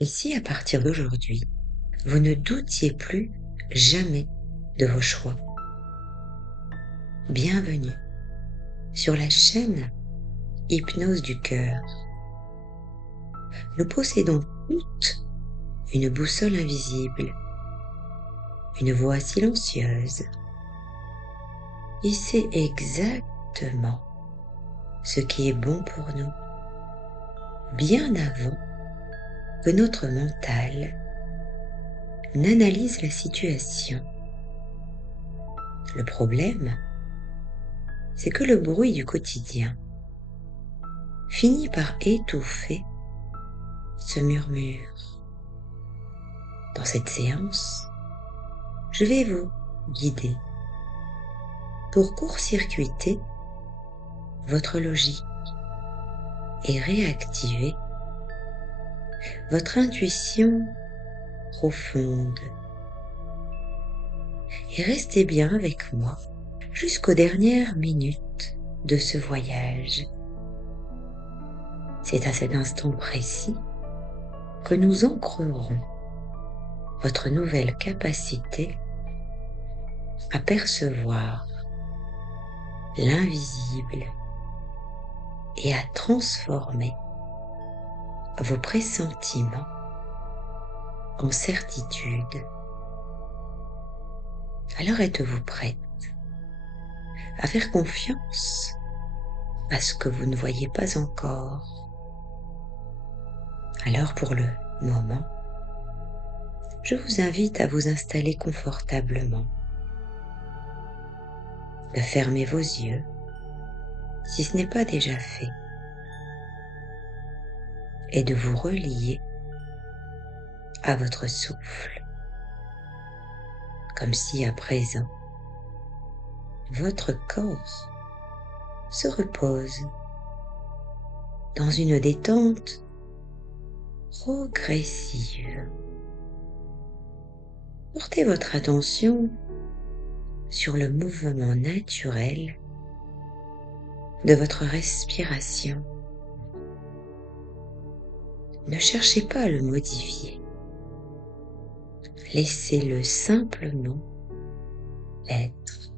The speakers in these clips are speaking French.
Et si à partir d'aujourd'hui, vous ne doutiez plus jamais de vos choix? Bienvenue sur la chaîne Hypnose du cœur. Nous possédons toutes une boussole invisible, une voix silencieuse, et c'est exactement ce qui est bon pour nous, bien avant que notre mental n'analyse la situation. Le problème, c'est que le bruit du quotidien finit par étouffer ce murmure. Dans cette séance, je vais vous guider pour court-circuiter votre logique et réactiver votre intuition profonde. Et restez bien avec moi jusqu'aux dernières minutes de ce voyage. C'est à cet instant précis que nous ancrerons votre nouvelle capacité à percevoir l'invisible et à transformer vos pressentiments en certitude. Alors êtes-vous prête à faire confiance à ce que vous ne voyez pas encore? Alors pour le moment, je vous invite à vous installer confortablement, de fermer vos yeux si ce n'est pas déjà fait, et de vous relier à votre souffle, comme si à présent votre corps se repose dans une détente progressive. Portez votre attention sur le mouvement naturel de votre respiration. Ne cherchez pas à le modifier. Laissez-le simplement être.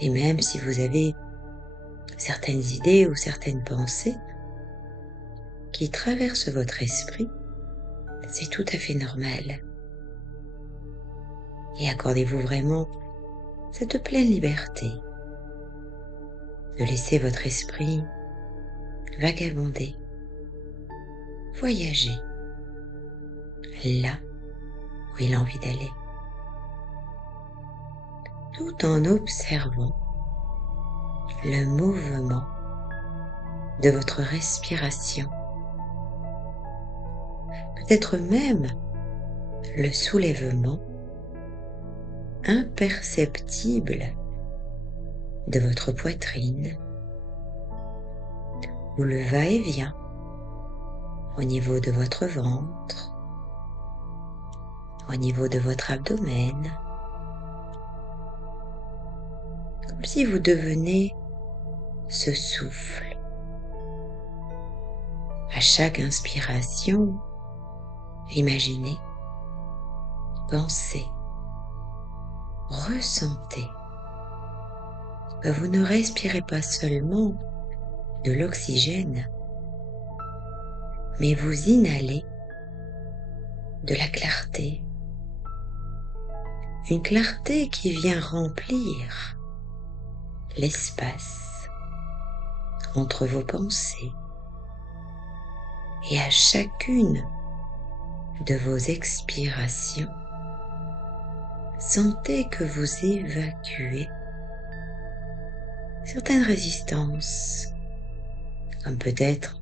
Et même si vous avez certaines idées ou certaines pensées qui traversent votre esprit, c'est tout à fait normal. Et accordez-vous vraiment cette pleine liberté de laisser votre esprit vagabonder, voyager là où il a envie d'aller, tout en observant le mouvement de votre respiration, peut-être même le soulèvement imperceptible de votre poitrine ou le va-et-vient au niveau de votre ventre, au niveau de votre abdomen, comme si vous deveniez ce souffle. À chaque inspiration, imaginez, pensez, ressentez que vous ne respirez pas seulement de l'oxygène, mais vous inhalez de la clarté, une clarté qui vient remplir l'espace entre vos pensées, et à chacune de vos expirations, sentez que vous évacuez certaines résistances, comme peut-être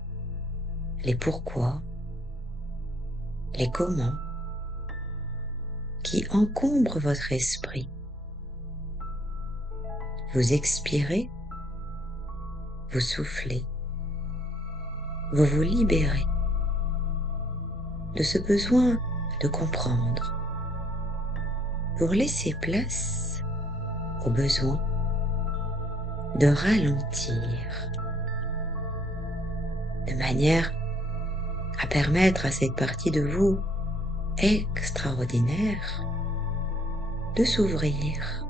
les pourquoi, les comment, qui encombrent votre esprit. Vous expirez, vous soufflez, vous vous libérez de ce besoin de comprendre pour laisser place au besoin de ralentir de manière à permettre à cette partie de vous extraordinaire de s'ouvrir.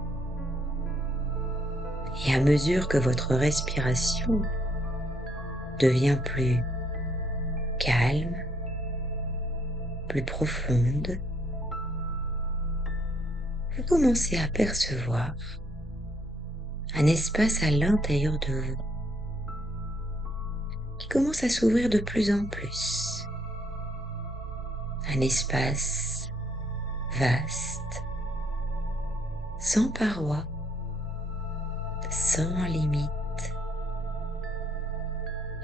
Et à mesure que votre respiration devient plus calme, plus profonde, vous commencez à percevoir un espace à l'intérieur de vous qui commence à s'ouvrir de plus en plus. Un espace vaste, sans parois, sans limite.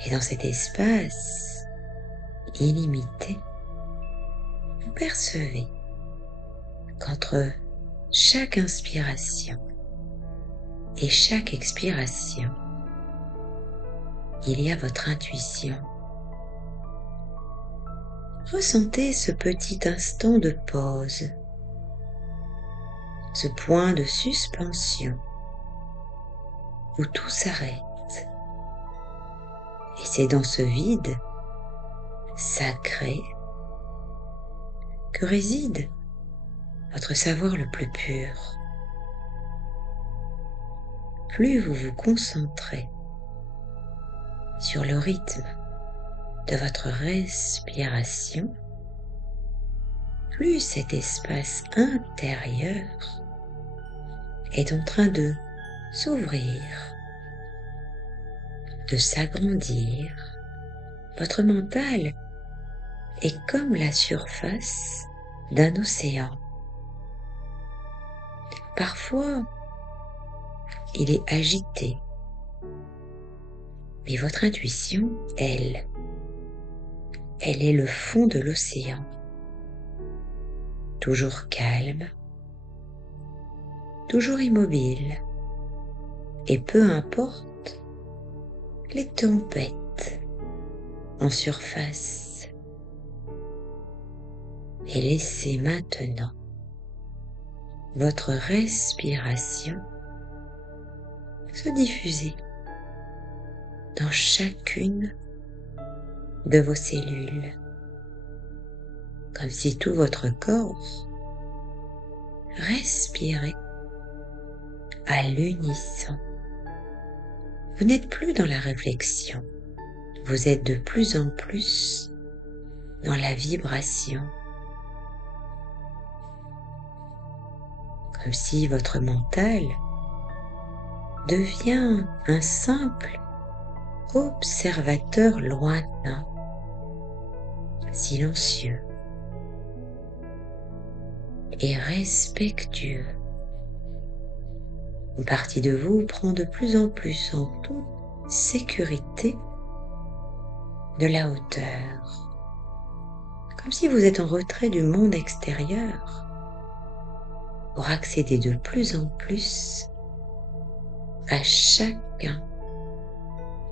Et dans cet espace illimité, vous percevez qu'entre chaque inspiration et chaque expiration, il y a votre intuition. Ressentez ce petit instant de pause, ce point de suspension où tout s'arrête. Et c'est dans ce vide sacré que réside votre savoir le plus pur. Plus vous vous concentrez sur le rythme de votre respiration, plus cet espace intérieur est en train de s'ouvrir, de s'agrandir. Votre mental est comme la surface d'un océan. Parfois, il est agité, mais votre intuition, elle est le fond de l'océan, toujours calme, toujours immobile, et peu importe les tempêtes en surface. Et laissez maintenant votre respiration se diffuser dans chacune de vos cellules, comme si tout votre corps respirait à l'unisson. Vous n'êtes plus dans la réflexion, vous êtes de plus en plus dans la vibration, comme si votre mental devient un simple observateur lointain, silencieux et respectueux. Une partie de vous prend de plus en plus en toute sécurité de la hauteur, comme si vous êtes en retrait du monde extérieur pour accéder de plus en plus à chacun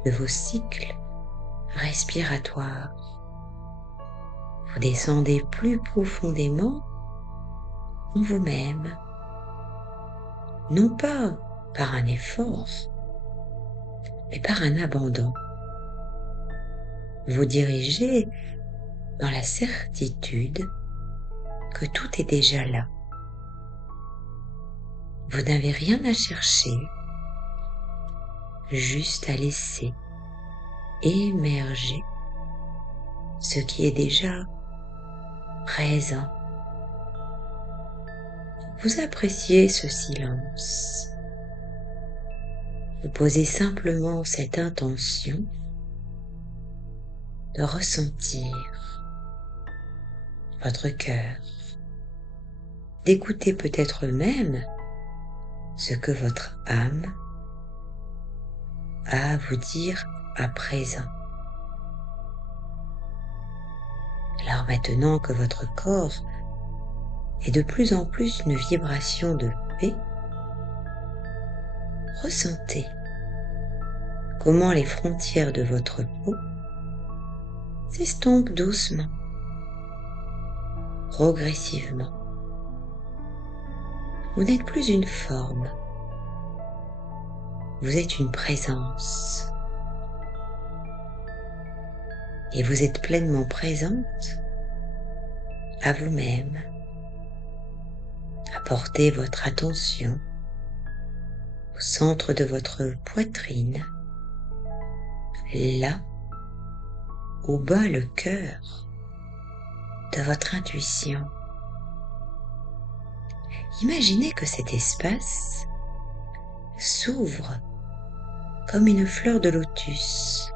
de vos cycles respiratoires. Vous descendez plus profondément en vous-même, non pas par un effort, mais par un abandon. Vous dirigez dans la certitude que tout est déjà là. Vous n'avez rien à chercher, juste à laisser émerger ce qui est déjà présent. Vous appréciez ce silence. Vous posez simplement cette intention de ressentir votre cœur, d'écouter peut-être même ce que votre âme a à vous dire à présent. Alors maintenant que votre corps est de plus en plus une vibration de paix, ressentez comment les frontières de votre peau s'estompent doucement, progressivement. Vous n'êtes plus une forme, vous êtes une présence. et vous êtes pleinement présente à vous-même. Apportez votre attention au centre de votre poitrine, là où bat le cœur de votre intuition. Imaginez que cet espace s'ouvre comme une fleur de lotus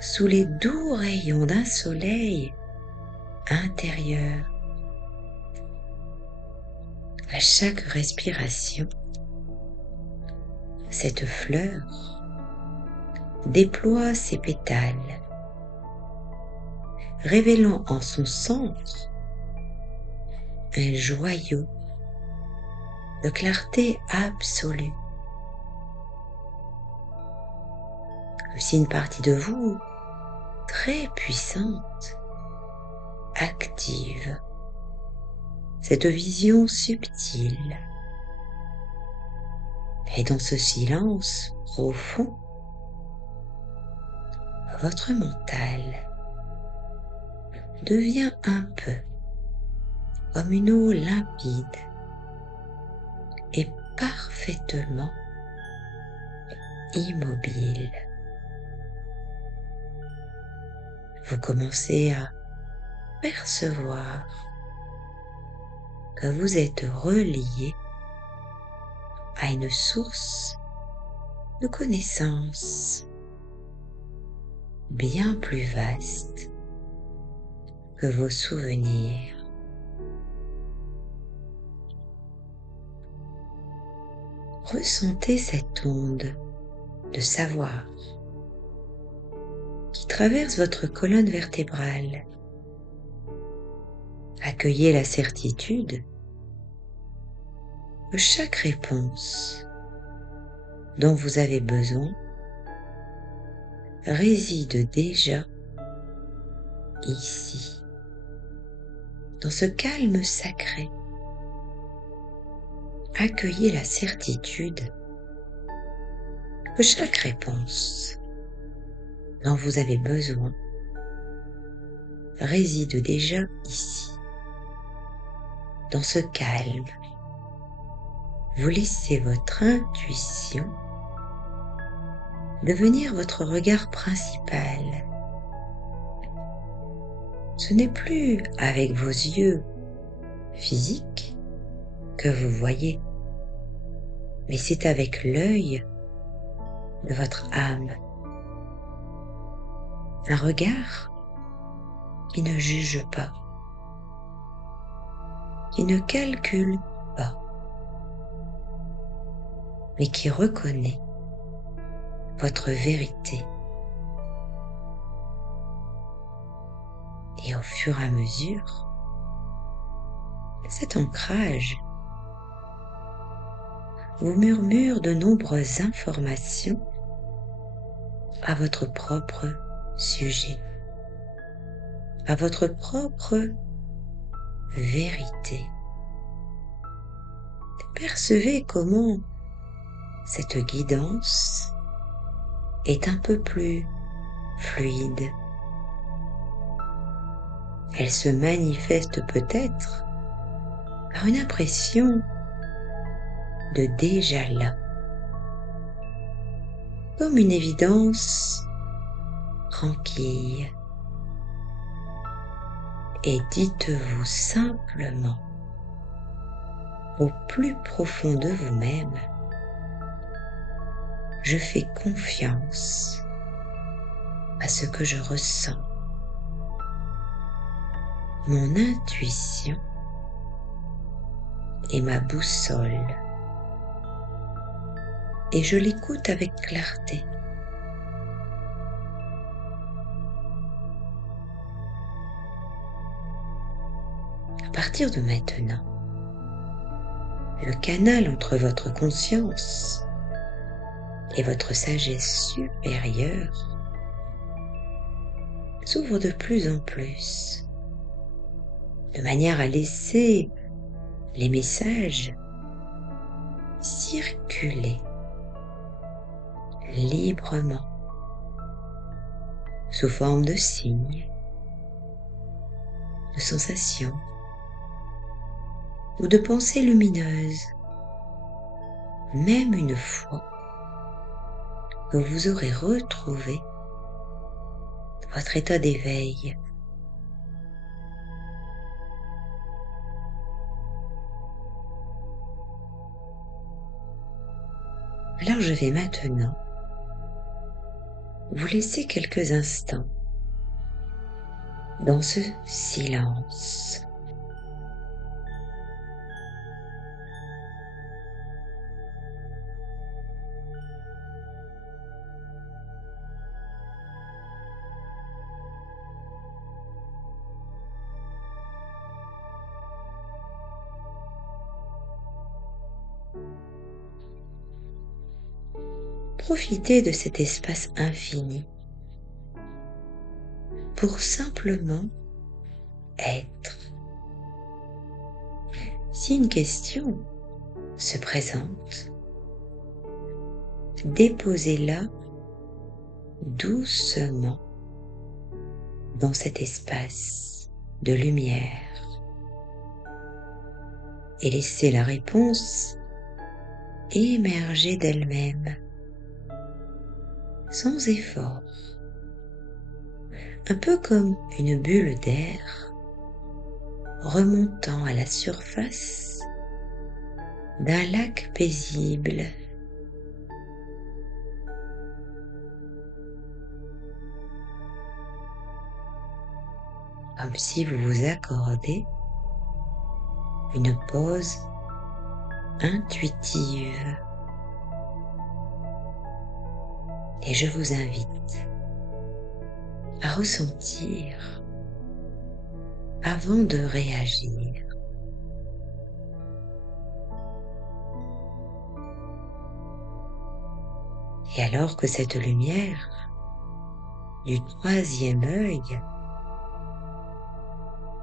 sous les doux rayons d'un soleil intérieur. À chaque respiration, cette fleur déploie ses pétales, révélant en son centre un joyau de clarté absolue. Comme si une partie de vous, très puissante, active cette vision subtile. Et dans ce silence profond, votre mental devient un peu comme une eau limpide et parfaitement immobile. Vous commencez à percevoir que vous êtes relié à une source de connaissances bien plus vaste que vos souvenirs. Ressentez cette onde de savoir qui traverse votre colonne vertébrale. Accueillez la certitude que chaque réponse dont vous avez besoin réside déjà ici, dans ce calme sacré. Accueillez la certitude que chaque réponse dont vous avez besoin réside déjà ici, dans ce calme. Vous laissez votre intuition devenir votre regard principal. Ce n'est plus avec vos yeux physiques que vous voyez, mais c'est avec l'œil de votre âme. Un regard qui ne juge pas, qui ne calcule pas, mais qui reconnaît votre vérité. Et au fur et à mesure, cet ancrage vous murmure de nombreuses informations à votre propre sujet, à votre propre vérité. Percevez comment cette guidance est un peu plus fluide. Elle se manifeste peut-être par une impression de déjà là, comme une évidence tranquille. Et dites-vous simplement, au plus profond de vous-même, je fais confiance à ce que je ressens. Mon intuition est ma boussole et je l'écoute avec clarté. À partir de maintenant, le canal entre votre conscience et votre sagesse supérieure s'ouvre de plus en plus, de manière à laisser les messages circuler librement sous forme de signes, de sensations ou de pensées lumineuses, même une fois que vous aurez retrouvé votre état d'éveil. Alors je vais maintenant vous laisser quelques instants dans ce silence. Profitez de cet espace infini pour simplement être. Si une question se présente, déposez-la doucement dans cet espace de lumière et laissez la réponse émerger d'elle-même, sans effort, un peu comme une bulle d'air remontant à la surface d'un lac paisible. Comme si vous vous accordez une pause intuitive. Et je vous invite à ressentir avant de réagir. Et alors que cette lumière du troisième œil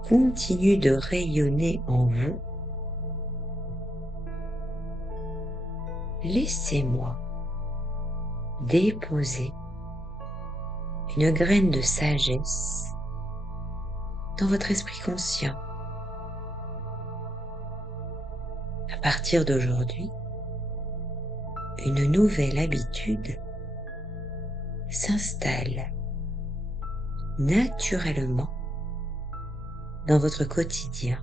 continue de rayonner en vous, laissez-moi déposer une graine de sagesse dans votre esprit conscient. À partir d'aujourd'hui, une nouvelle habitude s'installe naturellement dans votre quotidien.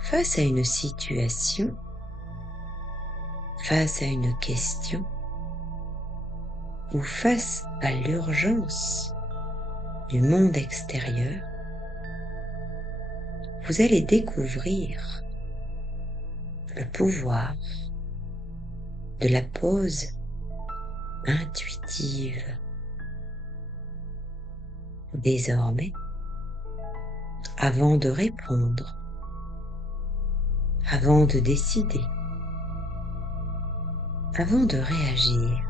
Face à une situation, face à une question ou face à l'urgence du monde extérieur, vous allez découvrir le pouvoir de la pause intuitive. Désormais, avant de répondre, avant de décider, avant de réagir,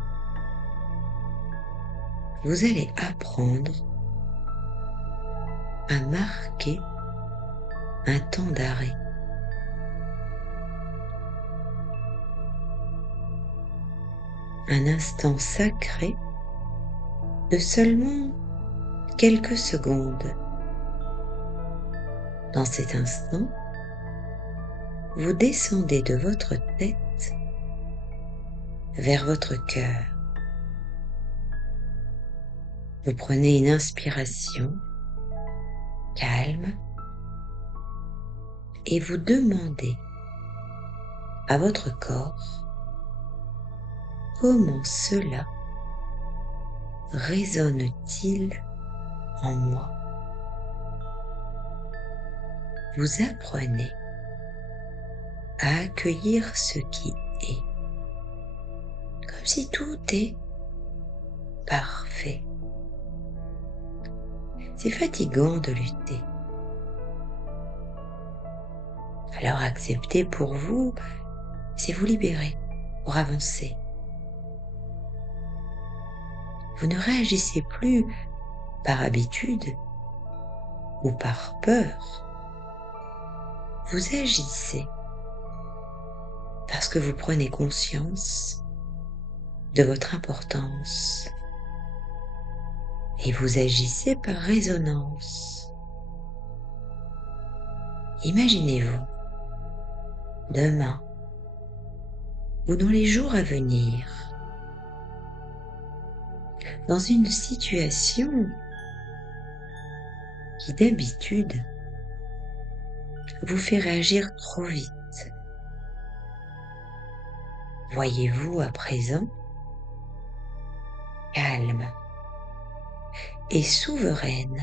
vous allez apprendre à marquer un temps d'arrêt. Un instant sacré de seulement quelques secondes. Dans cet instant, vous descendez de votre tête vers votre cœur. Vous prenez une inspiration calme et vous demandez à votre corps comment cela résonne-t-il en moi. Vous apprenez à accueillir ce qui est, comme si tout est parfait. C'est fatigant de lutter. Alors accepter pour vous, c'est vous libérer pour avancer. Vous ne réagissez plus par habitude ou par peur. Vous agissez parce que vous prenez conscience de votre importance. et vous agissez par résonance. Imaginez-vous, demain ou dans les jours à venir, dans une situation qui d'habitude vous fait réagir trop vite. Voyez-vous à présent calme et souveraine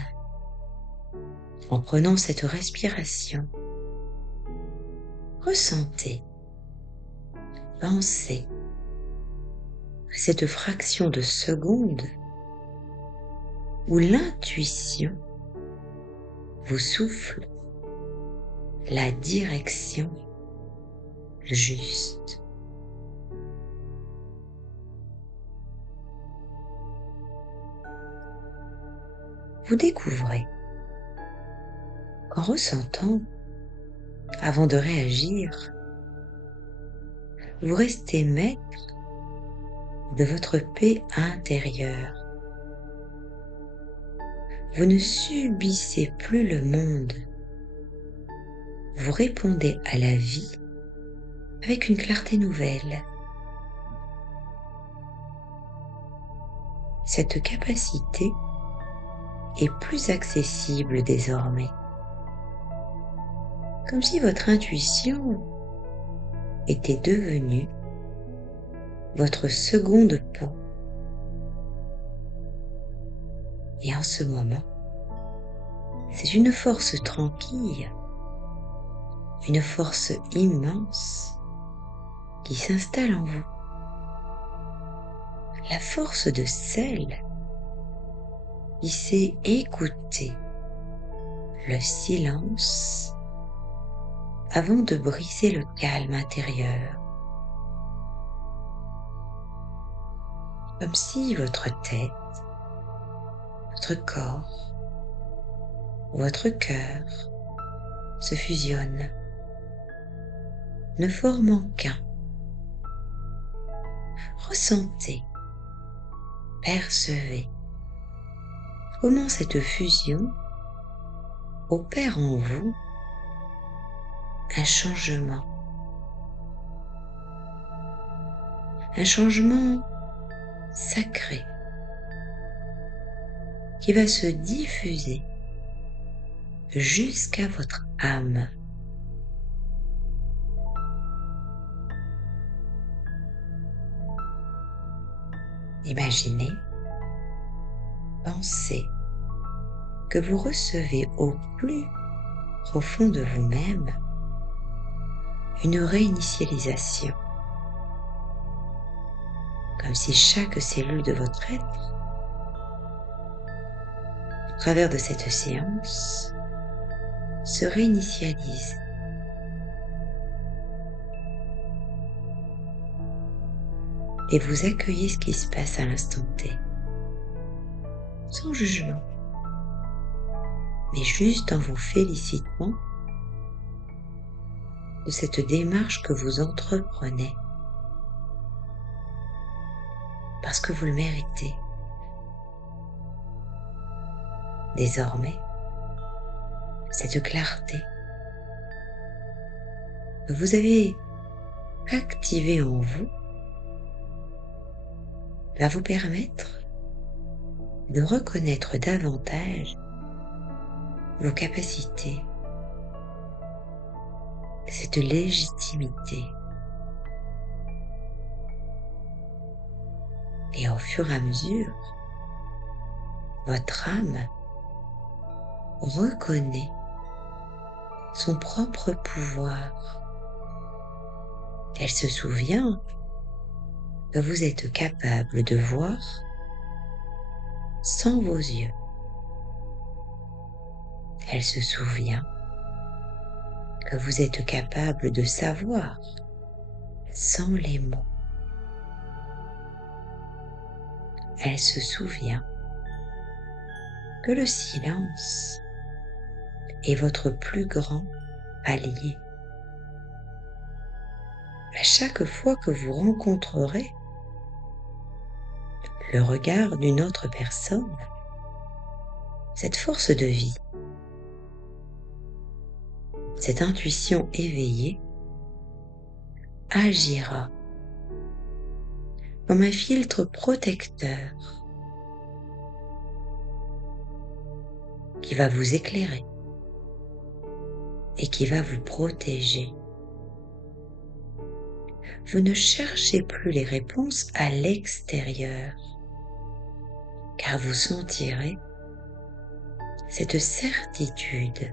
en prenant cette respiration. Ressentez, pensez à cette fraction de seconde où l'intuition vous souffle la direction juste. Vous découvrez qu'en ressentant, avant de réagir, vous restez maître de votre paix intérieure. Vous ne subissez plus le monde. Vous répondez à la vie avec une clarté nouvelle. Cette capacité est plus accessible désormais. Comme si votre intuition était devenue votre seconde peau. Et en ce moment, c'est une force tranquille, une force immense qui s'installe en vous. La force de celle qui sait écouter le silence avant de briser le calme intérieur. Comme si votre tête, votre corps, votre cœur se fusionnent, ne formant qu'un. Ressentez, percevez comment cette fusion opère en vous un changement sacré qui va se diffuser jusqu'à votre âme. Imaginez, pensez que vous recevez au plus profond de vous-même une réinitialisation, comme si chaque cellule de votre être, au travers de cette séance, se réinitialise. Et vous accueillez ce qui se passe à l'instant T, sans jugement, mais juste en vous félicitant de cette démarche que vous entreprenez, parce que vous le méritez. Désormais, cette clarté que vous avez activée en vous va vous permettre de reconnaître davantage vos capacités, cette légitimité. Et au fur et à mesure, votre âme reconnaît son propre pouvoir. Elle se souvient que vous êtes capable de voir sans vos yeux. Elle se souvient que vous êtes capable de savoir sans les mots. Elle se souvient que le silence est votre plus grand allié. À chaque fois que vous rencontrerez le regard d'une autre personne, cette force de vie, cette intuition éveillée agira comme un filtre protecteur qui va vous éclairer et qui va vous protéger. Vous ne cherchez plus les réponses à l'extérieur, car vous sentirez cette certitude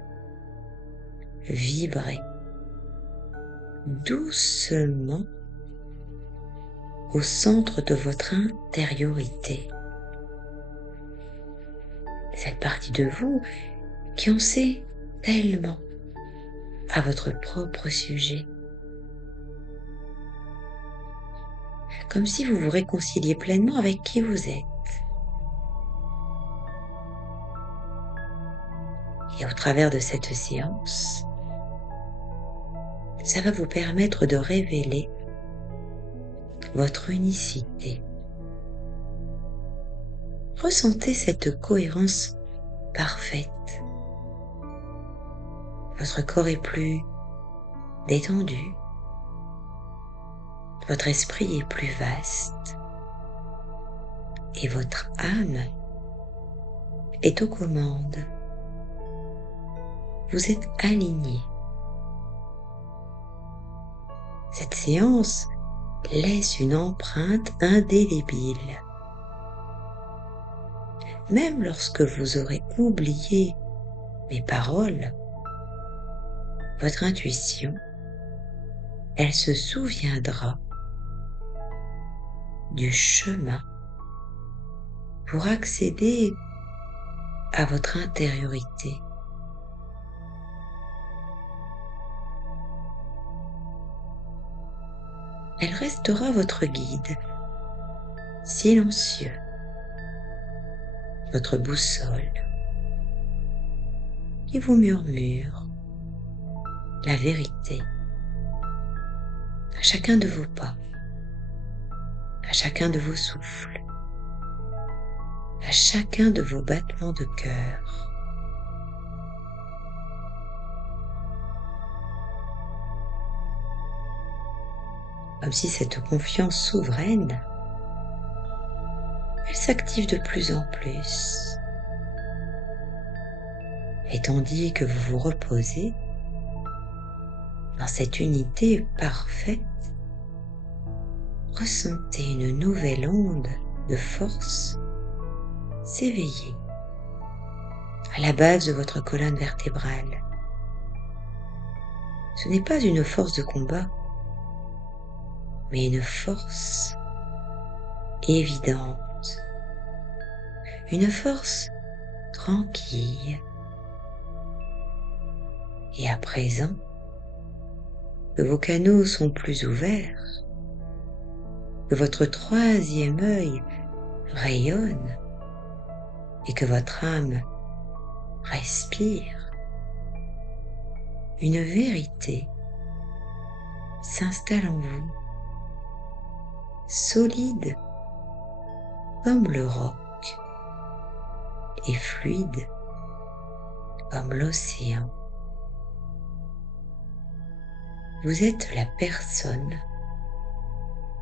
vibrer doucement au centre de votre intériorité. Cette partie de vous qui en sait tellement à votre propre sujet. Comme si vous vous réconciliez pleinement avec qui vous êtes. Et au travers de cette séance, ça va vous permettre de révéler votre unicité. Ressentez cette cohérence parfaite. Votre corps est plus détendu. Votre esprit est plus vaste. Et votre âme est aux commandes. Vous êtes aligné. Cette séance laisse une empreinte indélébile. Même lorsque vous aurez oublié mes paroles, votre intuition, elle se souviendra du chemin pour accéder à votre intériorité. Elle restera votre guide, silencieux, votre boussole, qui vous murmure la vérité à chacun de vos pas, à chacun de vos souffles, à chacun de vos battements de cœur. Comme si cette confiance souveraine, elle s'active de plus en plus. Et tandis que vous vous reposez dans cette unité parfaite, ressentez une nouvelle onde de force s'éveiller à la base de votre colonne vertébrale. Ce n'est pas une force de combat, mais une force évidente, une force tranquille. Et à présent, que vos canaux sont plus ouverts, que votre troisième œil rayonne et que votre âme respire, une vérité s'installe en vous, solide comme le roc et fluide comme l'océan. Vous êtes la personne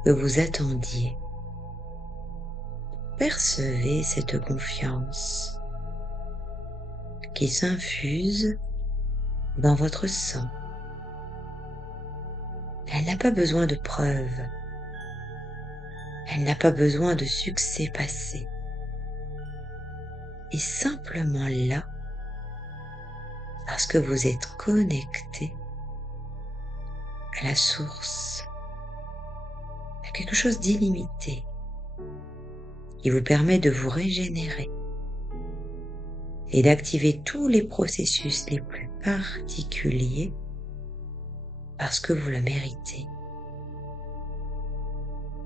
que vous attendiez. Percevez cette confiance qui s'infuse dans votre sang. Elle n'a pas besoin de preuves. Elle n'a pas besoin de succès passé. Et simplement là, parce que vous êtes connecté à la source, à quelque chose d'illimité, qui vous permet de vous régénérer et d'activer tous les processus les plus particuliers parce que vous le méritez.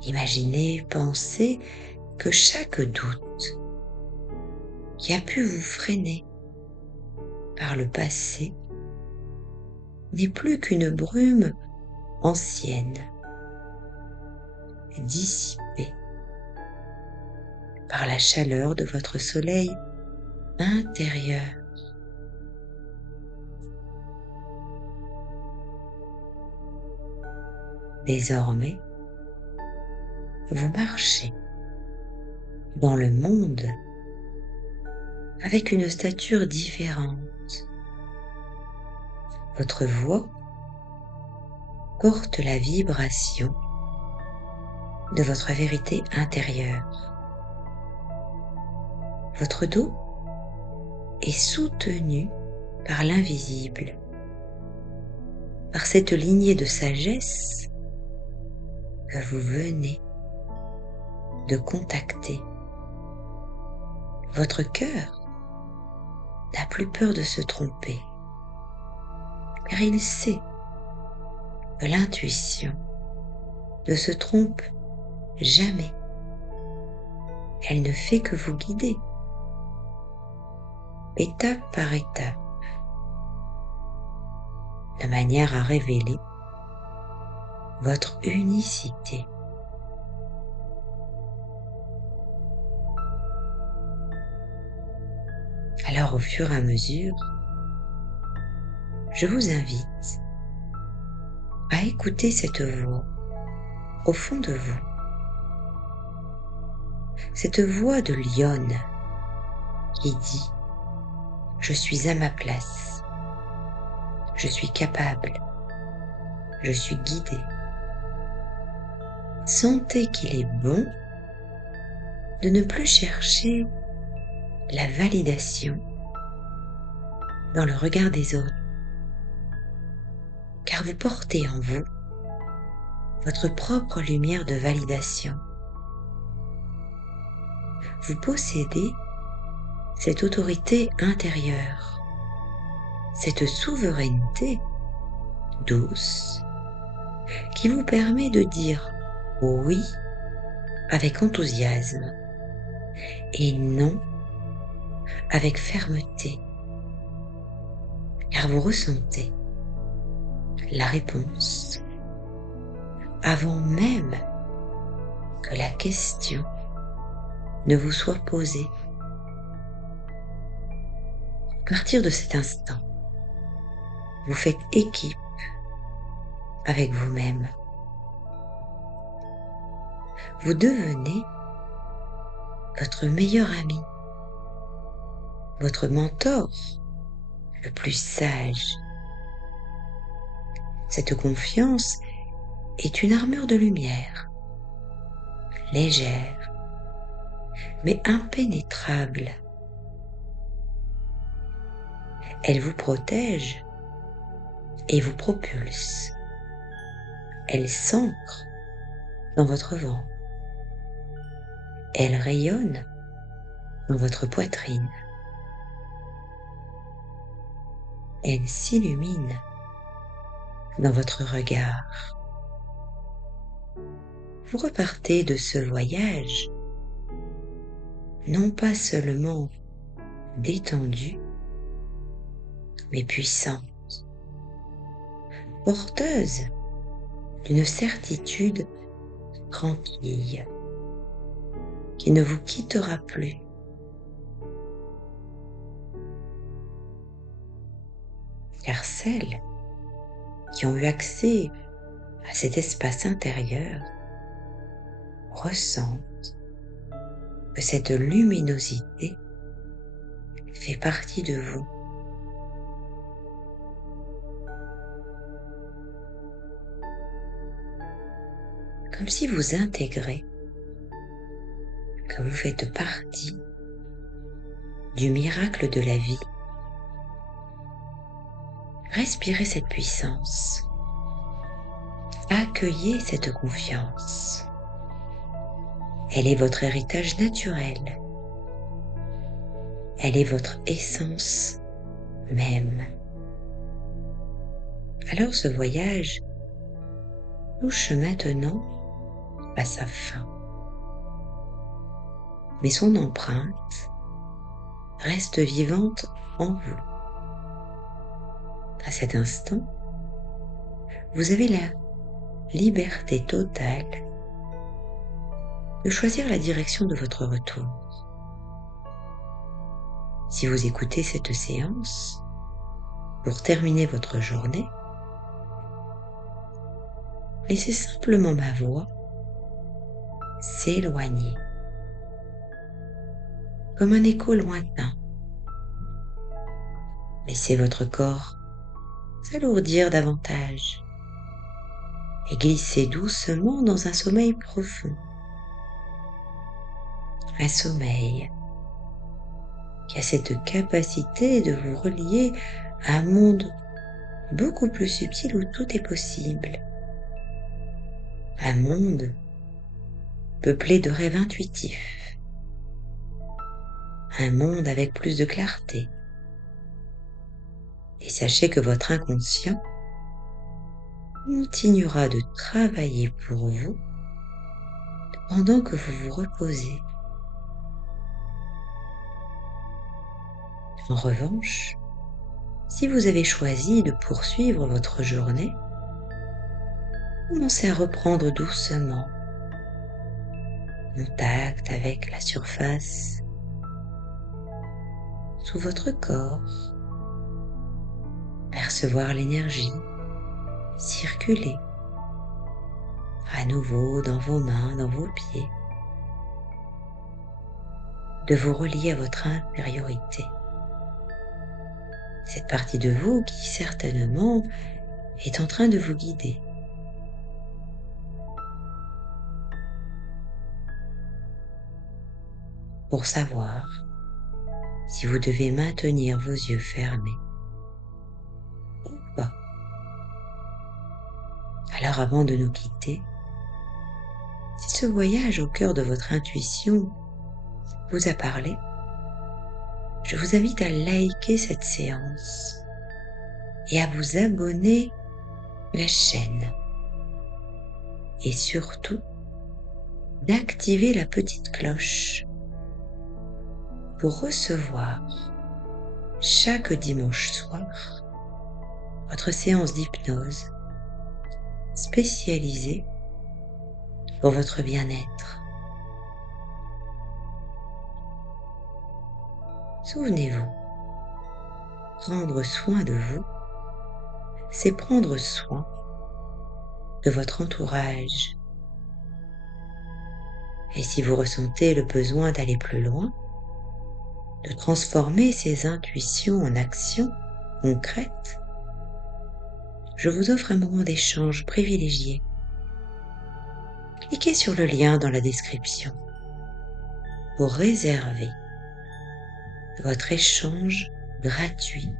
Imaginez, pensez que chaque doute qui a pu vous freiner par le passé n'est plus qu'une brume ancienne, dissipée par la chaleur de votre soleil intérieur. Désormais, vous marchez dans le monde avec une stature différente. Votre voix porte la vibration de votre vérité intérieure. Votre dos est soutenu par l'invisible, par cette lignée de sagesse que vous venez de contacter. Votre cœur n'a plus peur de se tromper, car il sait que l'intuition ne se trompe jamais. Elle ne fait que vous guider, étape par étape, de manière à révéler votre unicité. Alors, au fur et à mesure, je vous invite à écouter cette voix au fond de vous. Cette voix de lionne qui dit « Je suis à ma place, je suis capable, je suis guidé ». Sentez qu'il est bon de ne plus chercher la validation dans le regard des autres, car vous portez en vous votre propre lumière de validation. Vous possédez cette autorité intérieure, cette souveraineté douce qui vous permet de dire oui avec enthousiasme et non avec fermeté, car vous ressentez la réponse avant même que la question ne vous soit posée. À partir de cet instant, vous faites équipe avec vous-même. Vous devenez votre meilleur ami, votre mentor le plus sage. Cette confiance est une armure de lumière, légère, mais impénétrable. Elle vous protège et vous propulse. Elle s'ancre dans votre ventre. Elle rayonne dans votre poitrine. Elle s'illumine dans votre regard. Vous repartez de ce voyage non pas seulement détendu, mais puissante, porteuse d'une certitude tranquille qui ne vous quittera plus. Car celles qui ont eu accès à cet espace intérieur ressentent que cette luminosité fait partie de vous. Comme si vous intégrez que vous faites partie du miracle de la vie. Respirez cette puissance. Accueillez cette confiance. Elle est votre héritage naturel. Elle est votre essence même. Alors ce voyage touche maintenant à sa fin. Mais son empreinte reste vivante en vous. À cet instant, vous avez la liberté totale de choisir la direction de votre retour. Si vous écoutez cette séance, pour terminer votre journée, laissez simplement ma voix s'éloigner, comme un écho lointain. Laissez votre corps s'alourdir davantage et glisser doucement dans un sommeil profond. Un sommeil qui a cette capacité de vous relier à un monde beaucoup plus subtil où tout est possible. Un monde peuplé de rêves intuitifs. Un monde avec plus de clarté. Et sachez que votre inconscient continuera de travailler pour vous pendant que vous vous reposez. En revanche, si vous avez choisi de poursuivre votre journée, commencez à reprendre doucement contact avec la surface sous votre corps, percevoir l'énergie circuler à nouveau dans vos mains, dans vos pieds, de vous relier à votre intériorité. Cette partie de vous qui certainement est en train de vous guider. Pour savoir si vous devez maintenir vos yeux fermés ou pas. Alors avant de nous quitter, si ce voyage au cœur de votre intuition vous a parlé, je vous invite à liker cette séance et à vous abonner à la chaîne. Et surtout, d'activer la petite cloche pour recevoir chaque dimanche soir votre séance d'hypnose spécialisée pour votre bien-être. Souvenez-vous, prendre soin de vous, c'est prendre soin de votre entourage. Et si vous ressentez le besoin d'aller plus loin, de transformer ces intuitions en actions concrètes, je vous offre un moment d'échange privilégié. Cliquez sur le lien dans la description pour réserver votre échange gratuit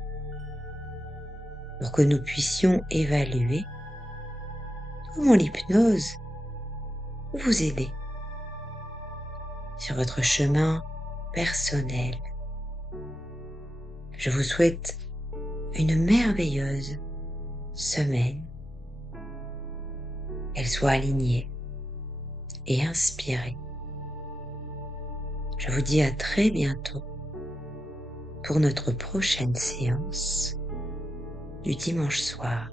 pour que nous puissions évaluer comment l'hypnose peut vous aider sur votre chemin personnel. Je vous souhaite une merveilleuse semaine, qu'elle soit alignée et inspirée. Je vous dis à très bientôt pour notre prochaine séance du dimanche soir.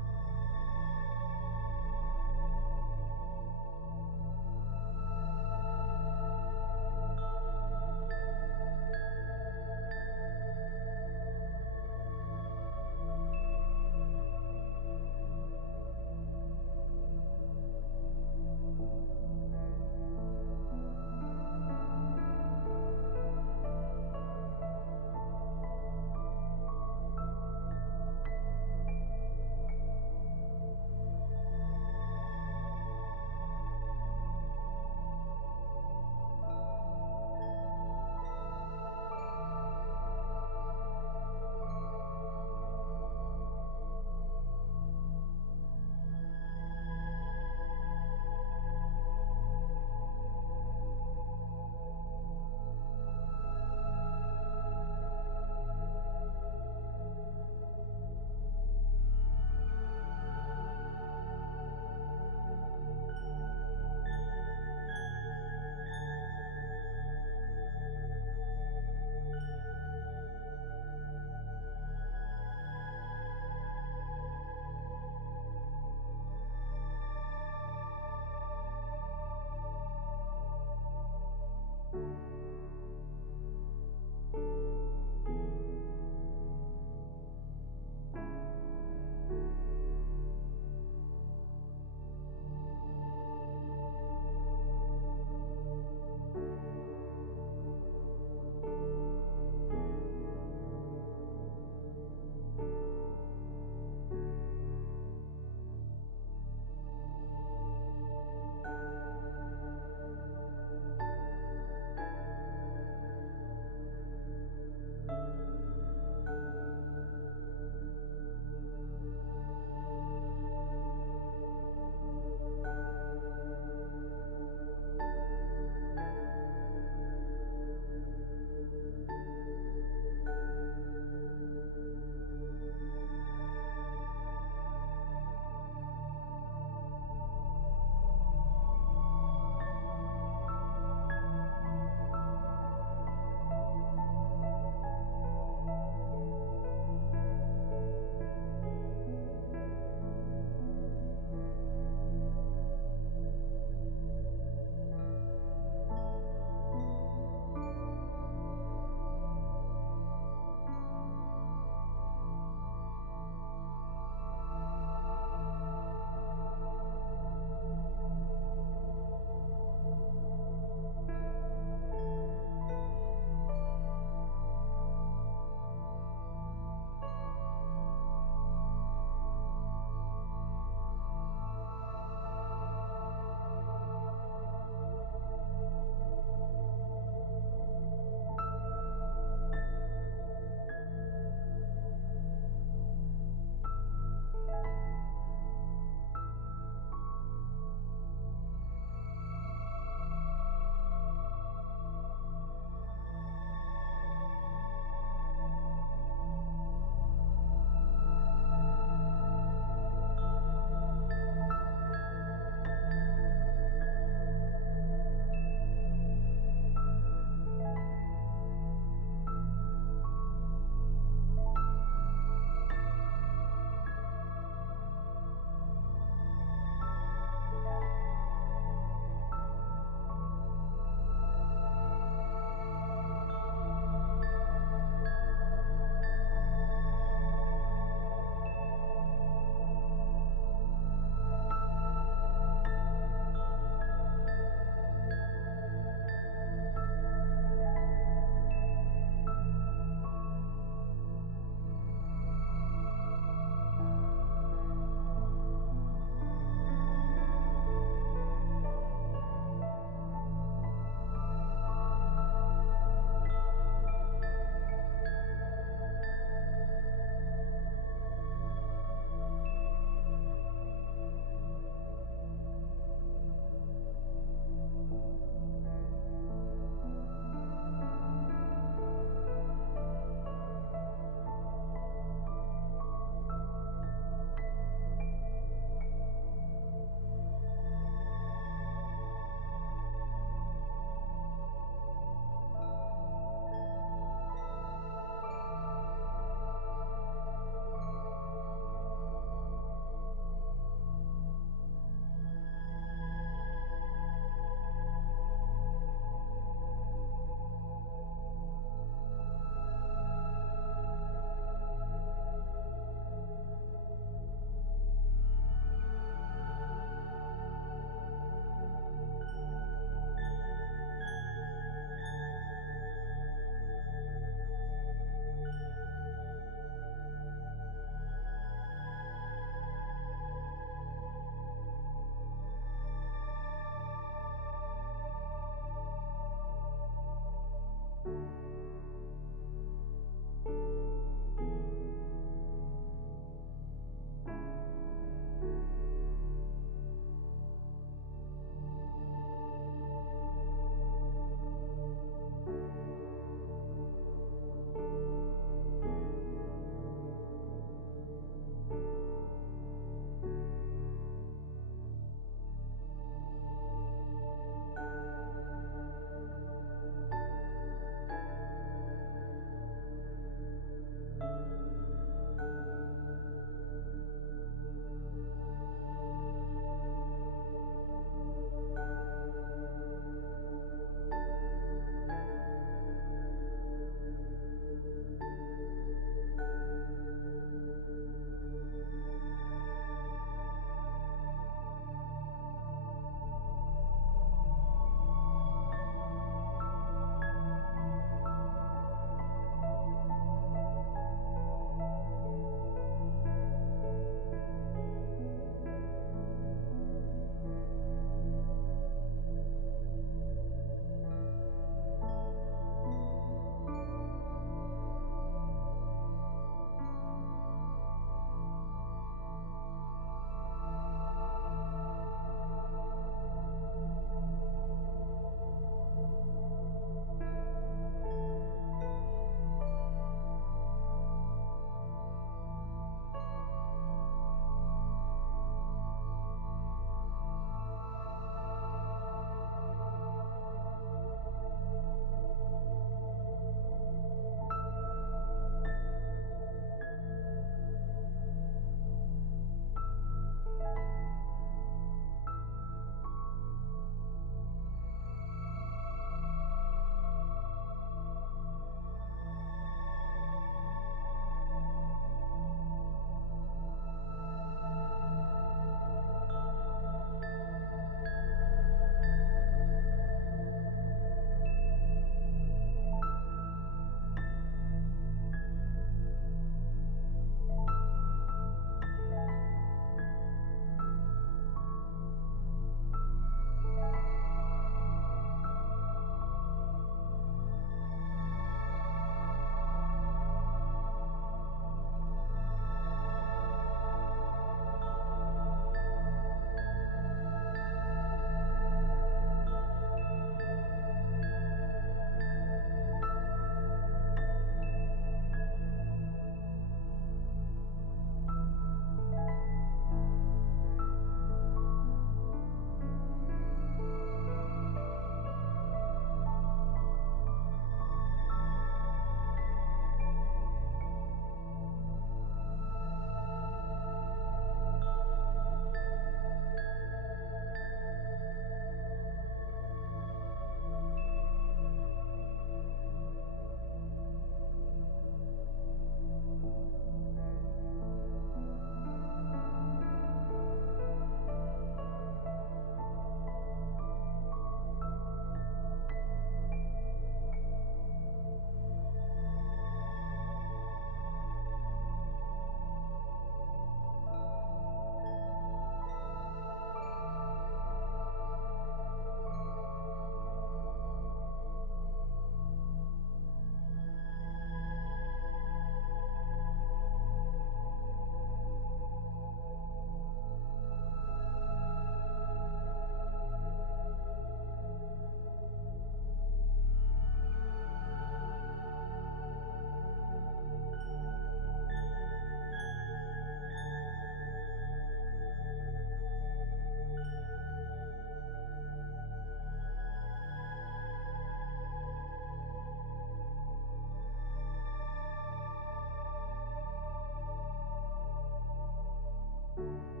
Thank